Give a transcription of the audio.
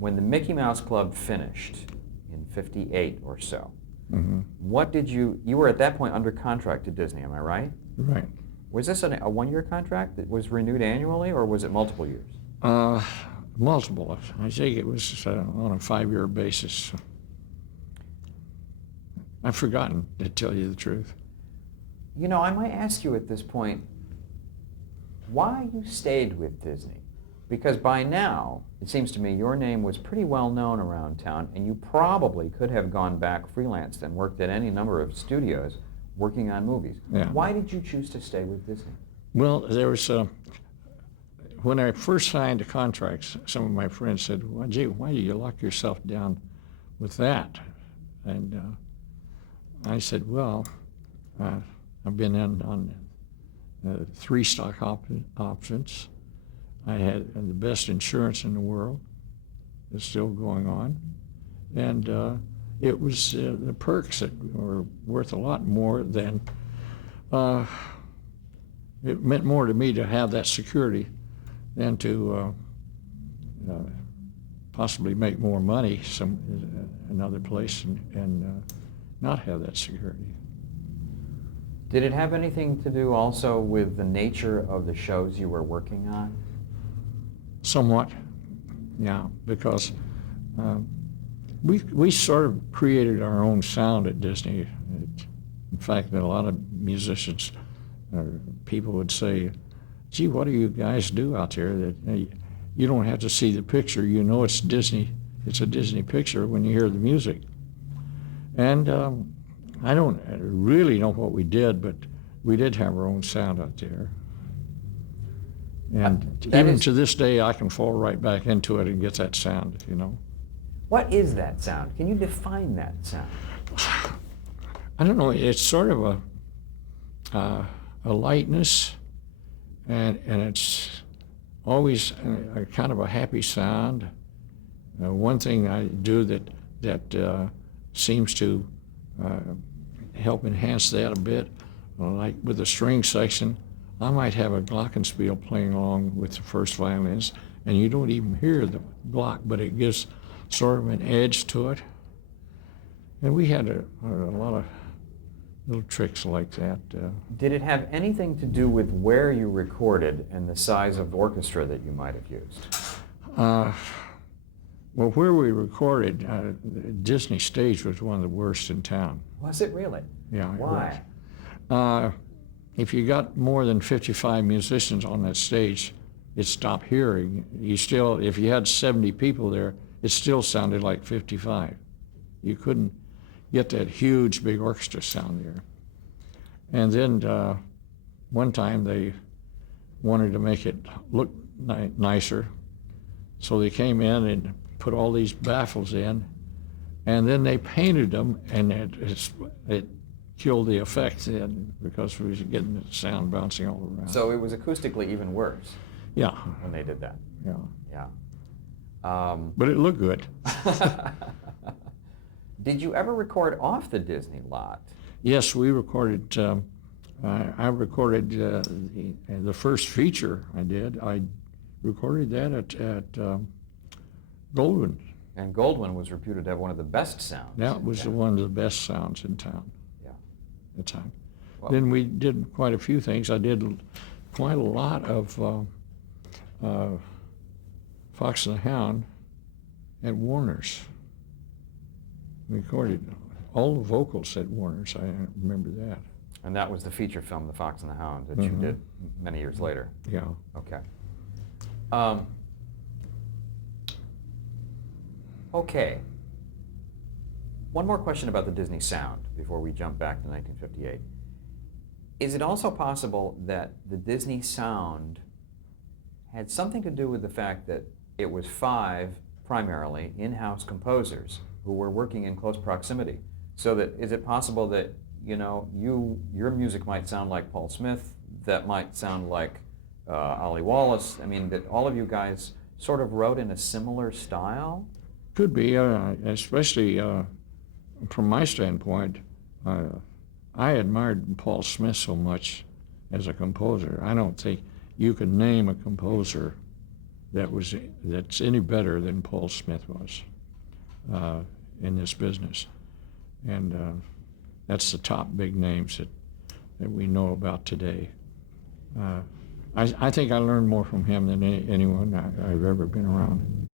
when the Mickey Mouse Club finished in '58 or so, Mm-hmm. what did you were at that point under contract to Disney, am I right? Right. Was this a one-year contract that was renewed annually, or was it multiple years? Multiple. I think it was on a 5-year basis. I've forgotten, to tell you the truth. You know, I might ask you at this point why you stayed with Disney. Because by now, it seems to me your name was pretty well known around town, and you probably could have gone back freelance and worked at any number of studios working on movies. Yeah. Why did you choose to stay with Disney? Well, there was when I first signed the contracts, some of my friends said, well, gee, why do you lock yourself down with that? And I said, well, I've been in on 3 stock options. I had the best insurance in the world. It's still going on. And it was the perks that were worth a lot more than, it meant more to me to have that security than to possibly make more money another place and not have that security. Did it have anything to do also with the nature of the shows you were working on? Somewhat, yeah, because we sort of created our own sound at Disney. In fact, a lot of musicians, people would say, gee, what do you guys do out there that you don't have to see the picture, you know it's Disney, it's a Disney picture when you hear the music. And I don't really know what we did, but we did have our own sound out there. And even to this day, I can fall right back into it and get that sound, you know. What is that sound? Can you define that sound? I don't know. It's sort of a lightness, and it's always a kind of a happy sound. One thing I do that seems to help enhance that a bit, like with the string section, I might have a glockenspiel playing along with the first violins, and you don't even hear the glock, but it gives sort of an edge to it. And we had a lot of little tricks like that. Did it have anything to do with where you recorded and the size of orchestra that you might have used? Well, where we recorded, Disney Stage was one of the worst in town. Was it really? Yeah. Why? If you got more than 55 musicians on that stage, it stopped hearing. If you had 70 people there, it still sounded like 55. You couldn't get that huge, big orchestra sound there. And then one time they wanted to make it look nicer, so they came in and put all these baffles in, and then they painted them, and it killed the effect then, because we was getting the sound bouncing all around. So it was acoustically even worse. Yeah. When they did that. Yeah. Yeah. But it looked good. Did you ever record off the Disney lot? Yes, we recorded. I recorded the first feature I did. I recorded that at Goldwyn. And Goldwyn was reputed to have one of the best sounds. That was one of the best sounds in town. Yeah. At the time. Well, then we did quite a few things. I did quite a lot of Fox and the Hound at Warner's. We recorded all the vocals at Warner's. I remember that. And that was the feature film, The Fox and the Hound, that you did many years later. Yeah. Okay. Okay. One more question about the Disney sound before we jump back to 1958. Is it also possible that the Disney sound had something to do with the fact that it was 5 primarily in-house composers who were working in close proximity? So that is it possible that your music might sound like Paul Smith, that might sound like Ollie Wallace? I mean, that all of you guys sort of wrote in a similar style? Could be, especially from my standpoint. I admired Paul Smith so much as a composer. I don't think you could name a composer that's any better than Paul Smith was in this business. And that's the top big names that we know about today. I think I learned more from him than anyone I've ever been around.